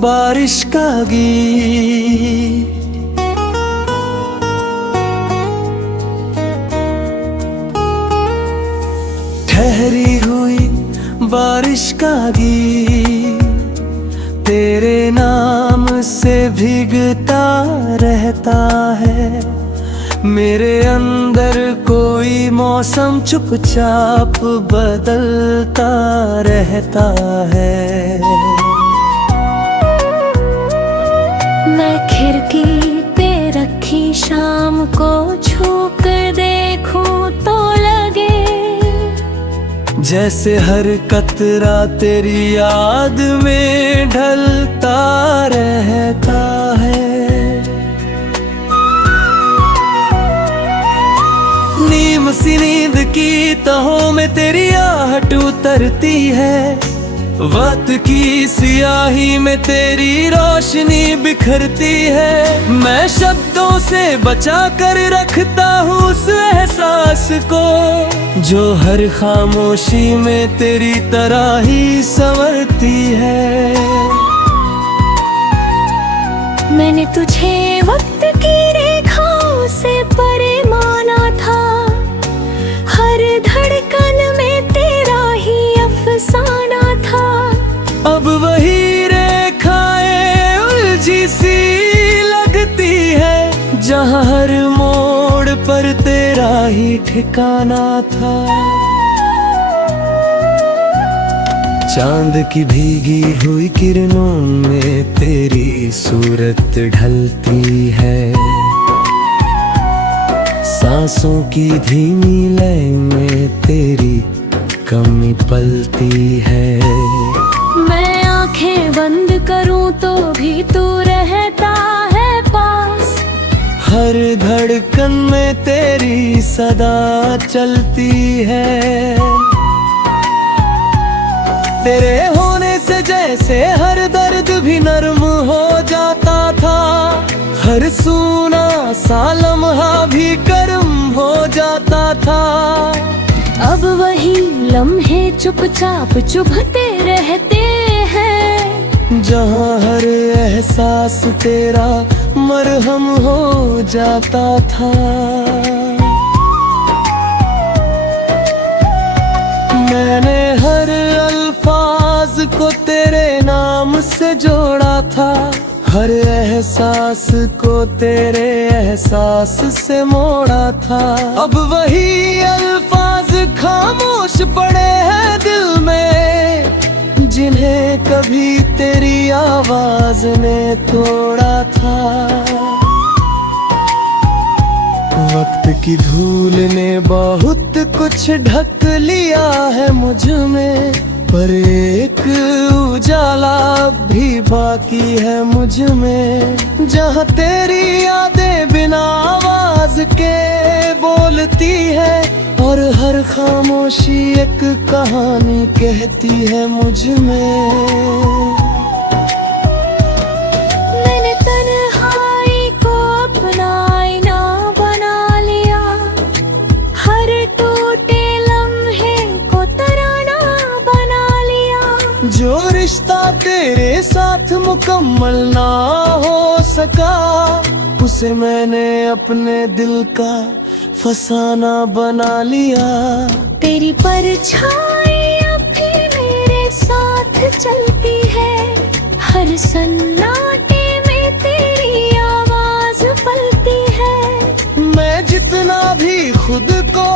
बारिश का गीत। ठहरी हुई बारिश का गीत, तेरे नाम से भीगता रहता है। मेरे अंदर कोई मौसम चुपचाप बदलता रहता है। मैं खिड़की पे रखी शाम को छू कर देखूं तो लगे जैसे हर कतरा तेरी याद में ढलता रहता है। नीम सी नींद की तहों में तेरी आहट उतरती है। वक्त की सियाही में तेरी रोशनी बिखरती है। मैं शब्दों से बचा कर रखता हूँ उस एहसास को, जो हर खामोशी में तेरी तरह ही संवरती है। मैंने तुझे वक्त की रेखाओं से परे माना था। हर धड़कन में तेरा ही अफसाना था। अब वही रेखाएं उलझी सी लगती है, जहाँ हर मोड़ पर तेरा ही ठिकाना था। चांद की भीगी हुई किरणों में तेरी सूरत ढलती है। सांसों की धीमी लय में तेरी कमी पलती है। मैं आंखें बंद करूं तो भी तू रहता है पास। हर धड़कन में तेरी सदा चलती है। तेरे होने से जैसे हर दर्द भी नर्म हो जाता था। हर सूना सा लम्हा भी गर्म हो जाता था। अब वही लम्हे चुपचाप चुभते रहते हैं, जहाँ हर एहसास तेरा मरहम हो जाता था। मैंने हर अल्फाज को तेरे नाम से जोड़ा था। हर एहसास को तेरे एहसास से मोड़ा था। अब वही अल्फाज खामोश पड़े हैं दिल में, जिन्हें कभी तेरी आवाज ने तोड़ा था। वक्त की धूल ने बहुत कुछ ढक लिया है मुझ में, पर एक उजाला भी बाकी है मुझ में। जहाँ तेरी यादें बिना आवाज के बोलती है, और हर खामोशी एक कहानी कहती है मुझ में। मैंने तन्हाई को अपना आईना बना लिया। हर टूटे लम्हे को तराना बना लिया। जो रिश्ता तेरे साथ मुकम्मल ना हो सका, उसे मैंने अपने दिल का फसाना बना लिया। तेरी परछाई अब भी मेरे साथ चलती है। हर सन्नाटे में तेरी आवाज पलती है। मैं जितना भी खुद को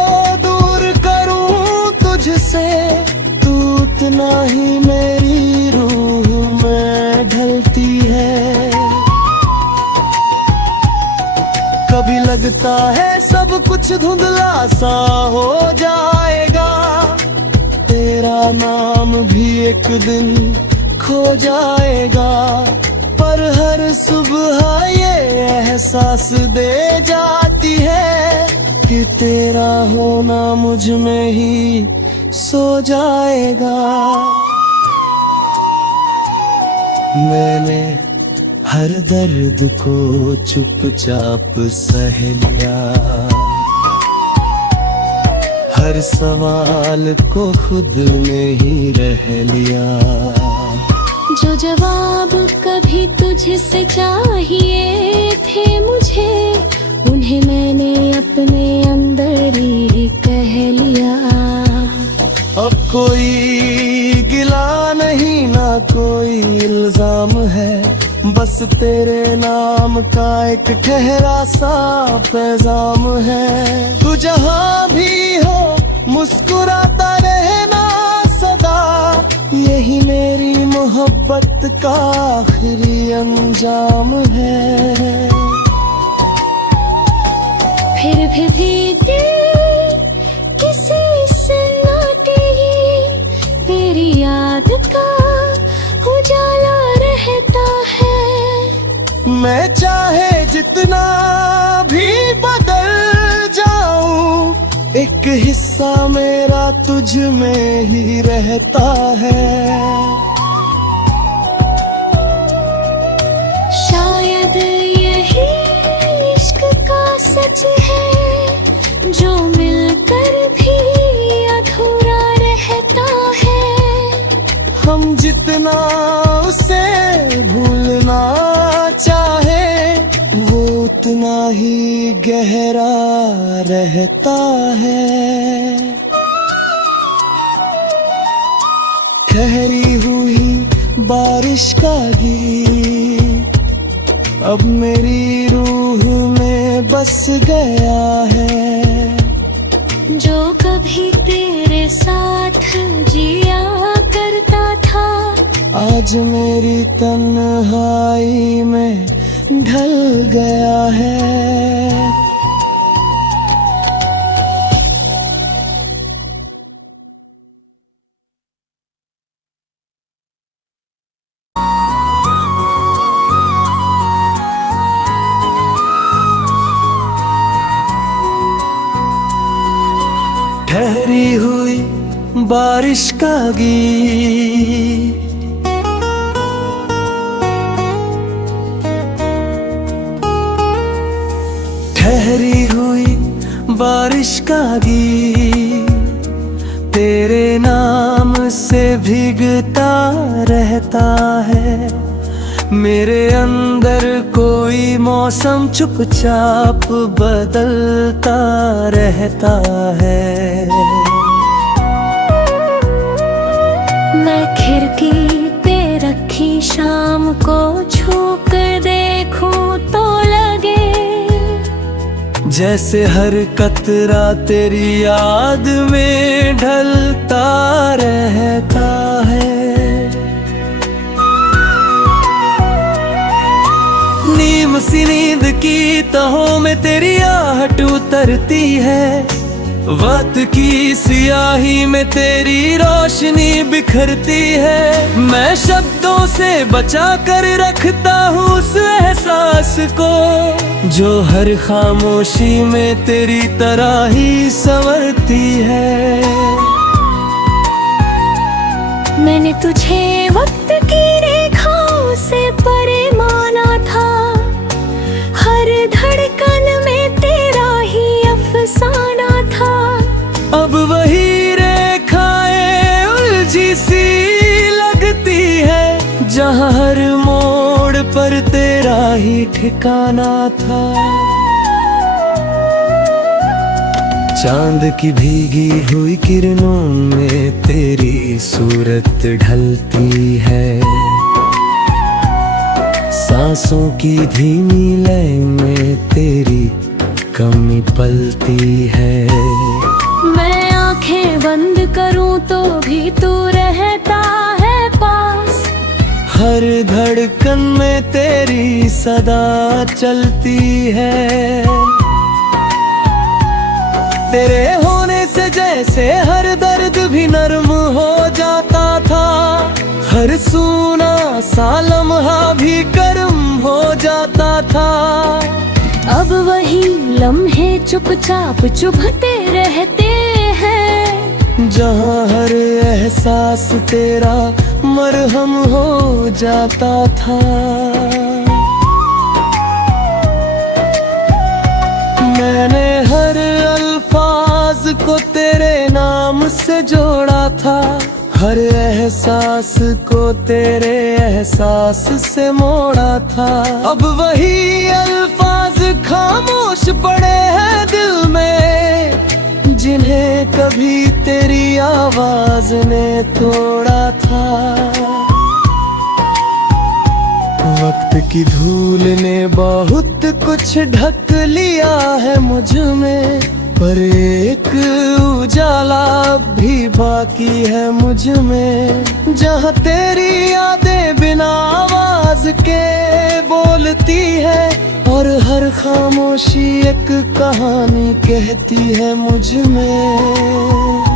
दूर करूं तुझसे, तू उतना ही मेरी रूह में ढलती है। कभी लगता है सब कुछ धुंधला सा हो जाएगा, तेरा नाम भी एक दिन खो जाएगा। पर हर सुबह ये एहसास दे जाती है कि तेरा होना मुझ में ही सो जाएगा। मैंने हर दर्द को चुपचाप सह लिया। हर सवाल को खुद में ही रह लिया। जो जवाब कभी तुझसे चाहिए थे मुझे, उन्हें मैंने अपने अंदर ही कह लिया। अब कोई गिला नहीं ना कोई इल्जाम है, बस तेरे नाम का एक ठहरा सा पैगाम है। तू जहाँ भी हो मुस्कुराता रहना सदा, यही मेरी मोहब्बत का आखिरी अंजाम है। फिर भी दिल किसी से नाते ही तेरी याद का उजाला रहता है। मैं चाहे जितना भी बदल जाऊं, एक हिस्सा मेरा तुझ में ही रहता है। शायद यही इश्क का सच है, जो मिलकर भी अधूरा रहता है। हम जितना उसे भूलना चाहे, वो उतना ही गहरा रहता है। ठहरी हुई बारिश का गीत अब मेरी रूह में बस गया है। जो कभी तेरे साथ जिया करता था, आज मेरी तन्हाई में ढल गया है। ठहरी हुई बारिश का गीत ठहरी हुई बारिश का गीत तेरे नाम से भीगता रहता है। मेरे अंदर कोई मौसम चुपचाप बदलता रहता है। मैं खिड़की पे रखी शाम को छू कर देखूं तो लगे जैसे हर कतरा तेरी याद में ढलता रहता है। नीम सी नींद की तहों में तेरी आहट उतरती है। वक्त की सियाही में तेरी रोशनी बिखरती है। मैं शब्दों से बचा कर रखता हूँ उस एहसास को जो हर खामोशी में तेरी तरह ही संवरती है। मैंने तुझे वक्त की रेखाओं से परे माना था। हर धड़कन में तेरा ही अफसाना था। अब वही रेखाएं उलझी सी लगती है जहाँ हर मोड़ पर तेरा ही ठिकाना था। चांद की भीगी हुई किरणों में तेरी सूरत ढलती है। सांसों की धीमी लय में तेरी कमी पलती है। मैं आंखें बंद करूं तो भी तू रहता है पास। हर धड़कन में तेरी सदा चलती है। तेरे होने से जैसे हर दर्द भी नर्म हो जाता था। हर सूना सा लम्हा भी गर्म हो जाता था। अब वही लम्हे चुपचाप चुभते रहते हैं जहाँ हर एहसास तेरा मरहम हो जाता था। मैंने हर अल्फाज को तेरे नाम से जोड़ा था। हर एहसास को तेरे एहसास से मोड़ा था। अब वही अल्फाज खामोश पड़े हैं दिल में, जिन्हें कभी तेरी आवाज ने तोड़ा था। वक्त की धूल ने बहुत कुछ ढक लिया है मुझ में, पर एक उजाला भी बाकी है मुझ में। जहाँ तेरी यादें बिना आवाज के बोलती है, और हर खामोशी एक कहानी कहती है मुझ में।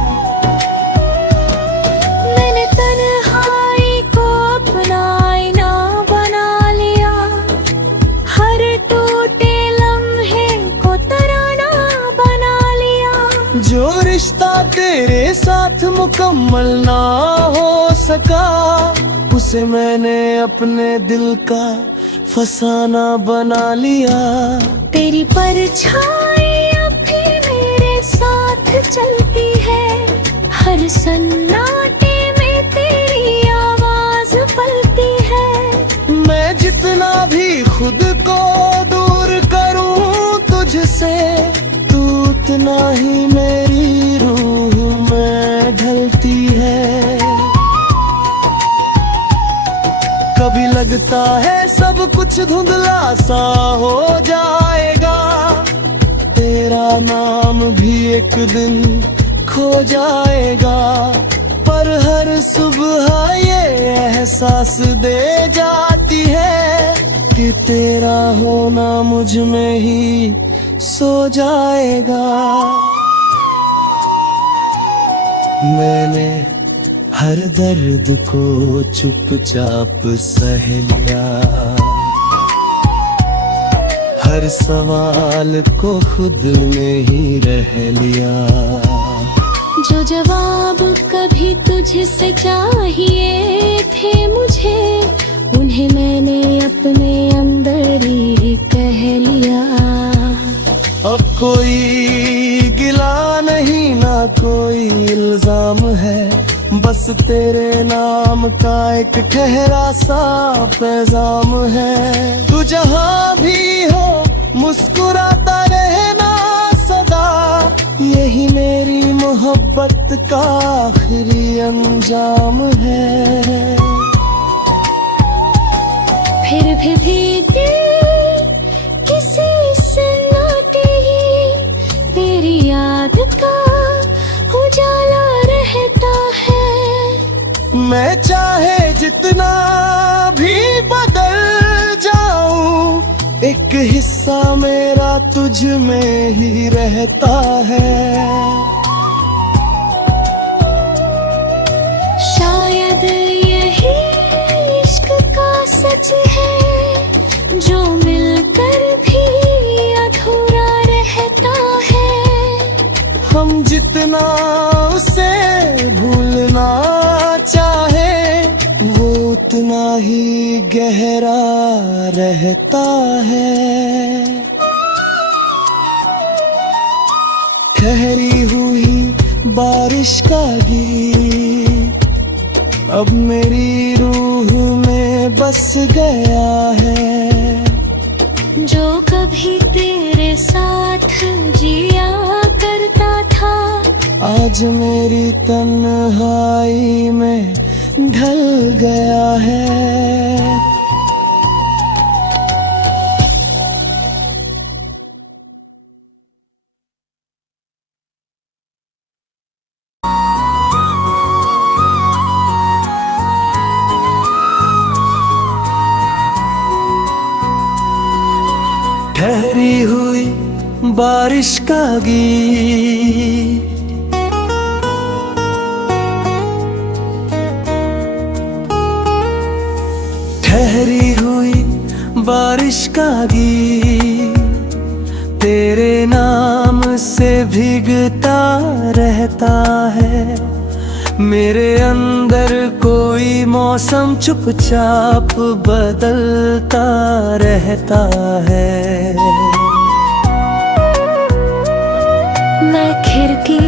जो रिश्ता तेरे साथ मुकम्मल ना हो सका, उसे मैंने अपने दिल का फसाना बना लिया। तेरी परछाई अब भी मेरे साथ चलती है, हर सन्नाटे में तेरी आवाज पलती है। मैं जितना भी खुद को दूर करूं तुझसे, उतना ही मेरी रूह में ढलती है। कभी लगता है सब कुछ धुंधला सा हो जाएगा, तेरा नाम भी एक दिन खो जाएगा। पर हर सुबह ये एहसास दे जाती है कि तेरा होना मुझ में ही सो जाएगा। मैंने हर दर्द को चुपचाप सह लिया, हर सवाल को खुद में ही रह लिया। जो जवाब कभी तुझसे चाहिए थे मुझे, उन्हें मैंने अपने अंदर ही कह लिया। अब कोई गिला नहीं ना कोई इल्जाम है, बस तेरे नाम का एक ठहरा सा पैगाम है। तू जहाँ भी हो मुस्कुराता रहना सदा, यही मेरी मोहब्बत का आखिरी अंजाम है। फिर भी दिल किसी सन्नाटे ही तेरी याद का उजाला रहता है। मैं चाहे जितना भी बदल जाऊं, एक हिस्सा मेरा तुझ में ही रहता है। शायद यही इश्क का सच है, जो मिलकर भी अधूरा रहता है। हम जितना उसे भूलना चाहे, वो उतना ही गहरा रहता है। ठहरी हुई बारिश का गीत अब मेरी रूह में बस गया है। जो कभी तेरे साथ जिया करता था, आज मेरी तन्हाई में ढल गया है। ठहरी हुई बारिश का गीत ठहरी हुई बारिश का गीत तेरे नाम से भीगता रहता है। मेरे अंदर कोई मौसम चुपचाप बदलता रहता है। मैं खिड़की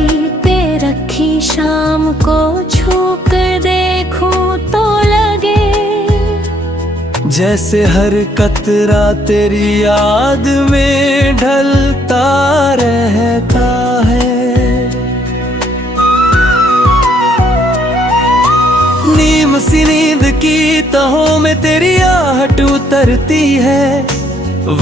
पे रखी शाम को छू कर जैसे हर कतरा तेरी याद में ढलता रहता है। नीम सी नींद की तहों में तेरी आहट उतरती है,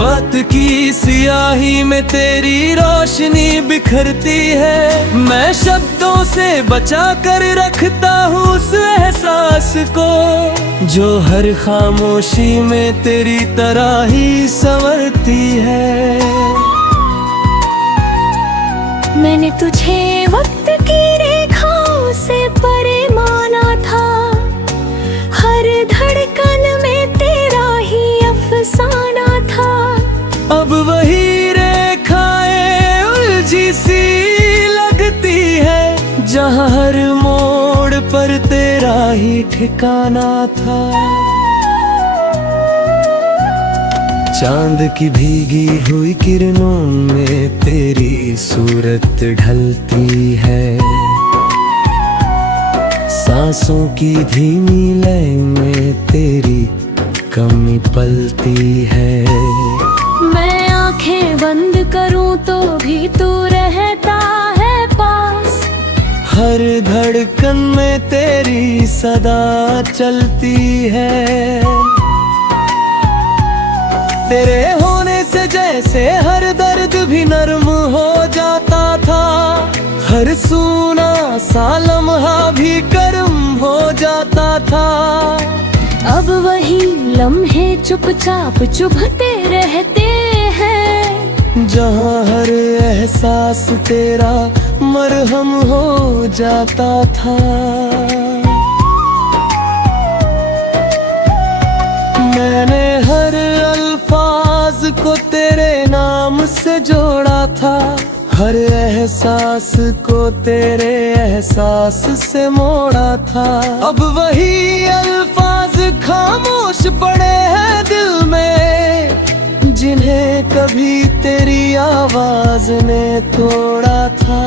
वक्त की सियाही में तेरी रोशनी बिखरती है। मैं शब्दों से बचा कर रखता हूँ उस एहसास को, जो हर खामोशी में तेरी तरह ही संवरती है। मैंने तुझे वक्त की रेखाओं से परे माना था, हर धड़कन में तेरा ही अफसाना था। अब वही रेखाएं उलझी सी लगती है, जहाँ हर मोड़ पर तेरा ही ठिकाना था। चांद की भीगी हुई किरणों में तेरी सूरत ढलती है, सांसों की धीमी लय में तेरी कमी पलती है। मैं आंखें बंद करूं तो भी तू रहता है पास, हर धड़कन में तेरी सदा चलती है। तेरे होने से जैसे हर दर्द भी नर्म हो जाता था, हर सूना सा लम्हा भी गर्म हो जाता था। अब वही लम्हे चुपचाप चुभते रहते हैं, जहाँ हर एहसास तेरा मरहम हो जाता था। मैंने हर अल्फाज को तेरे नाम से जोड़ा था, हर एहसास को तेरे एहसास से मोड़ा था। अब वही अल्फाज खामोश पड़े हैं दिल में, जिन्हें कभी तेरी आवाज ने तोड़ा था।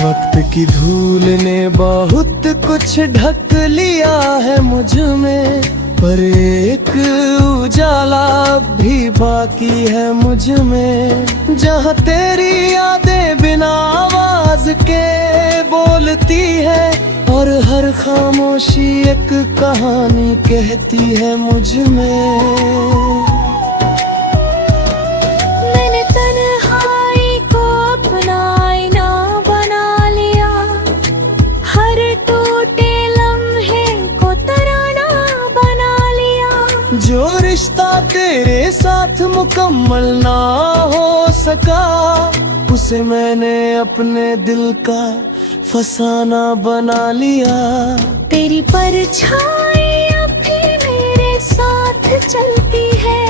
वक्त की धूल ने बहुत कुछ ढक लिया है मुझ में, पर एक उजाला भी बाकी है मुझ में, जहाँ तेरी यादें बिना आवाज के बोलती है, और हर खामोशी एक कहानी कहती है मुझ में। मैंने तन्हाई को अपना आईना बना लिया, हर टूटे लम्हे को तराना बना लिया। जो रिश्ता तेरे साथ मुकम्मल ना हो सका, उसे मैंने अपने दिल का फसाना बना लिया। तेरी परछाई अब भी मेरे साथ चलती है,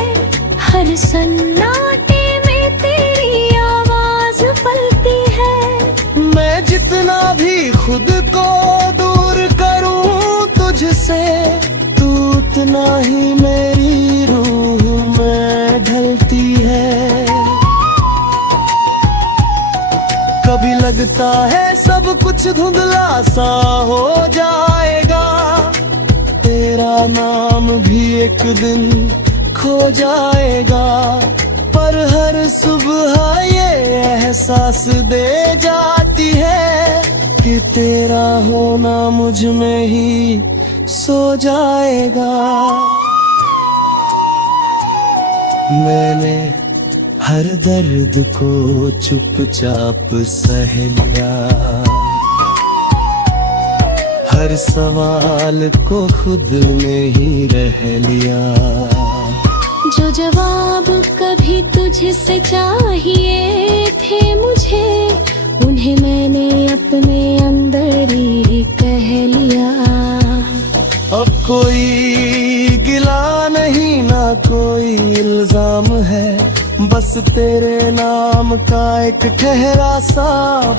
हर सन्नाटे में तेरी आवाज पलती है। मैं जितना भी खुद को दूर करूं तुझसे, तू उतना ही मेरी रूह में ढलती है। कभी लगता है सब कुछ धुंधला सा हो जाएगा, तेरा नाम भी एक दिन खो जाएगा, पर हर सुबह ये एहसास दे जाती है कि तेरा होना मुझ में ही सो जाएगा। मैंने हर दर्द को चुपचाप सह लिया, हर सवाल को खुद में ही रह लिया। जो जवाब कभी तुझसे चाहिए थे मुझे, उन्हें मैंने अपने अंदर ही कह लिया। अब कोई गिला नहीं ना कोई इल्जाम है, बस तेरे नाम का एक ठहरा सा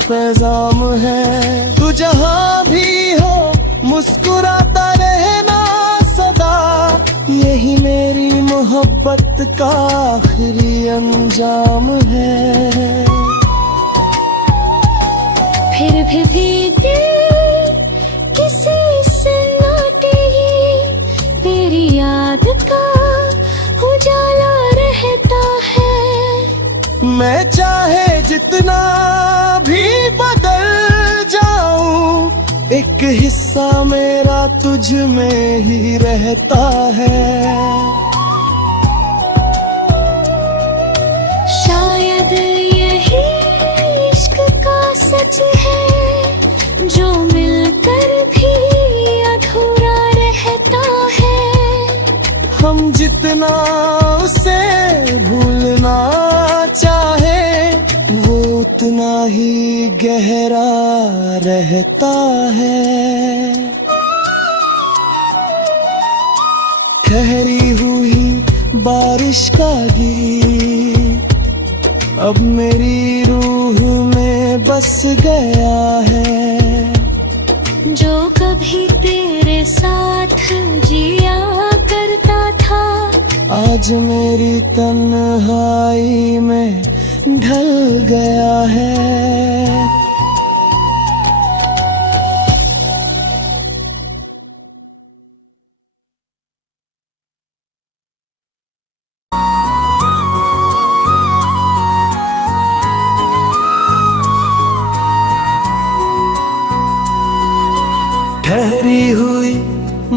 पैगाम है। तू जहाँ भी हो मुस्कुराता रहना सदा, यही मेरी मोहब्बत का आखिरी अंजाम है। फिर भी दिल किसी सन्नाटे ही मैं चाहे जितना भी बदल जाऊं, एक हिस्सा मेरा तुझ में ही रहता है। शायद यही इश्क का सच है, जो मिलकर भी अधूरा रहता है। हम जितना उसे भूलना चाहे, वो उतना ही गहरा रहता है। ठहरी हुई बारिश का गीत अब मेरी रूह में बस गया है। जो कभी तेरे साथ जिया करता था, आज मेरी तन्हाई में ढल गया है। ठहरी हुई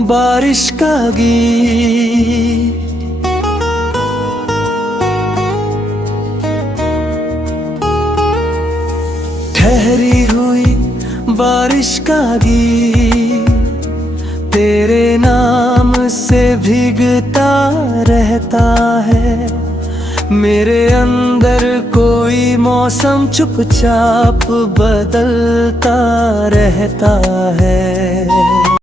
बारिश का गीत ठहरी हुई बारिश का गीत तेरे नाम से भीगता रहता है। मेरे अंदर कोई मौसम चुपचाप बदलता रहता है।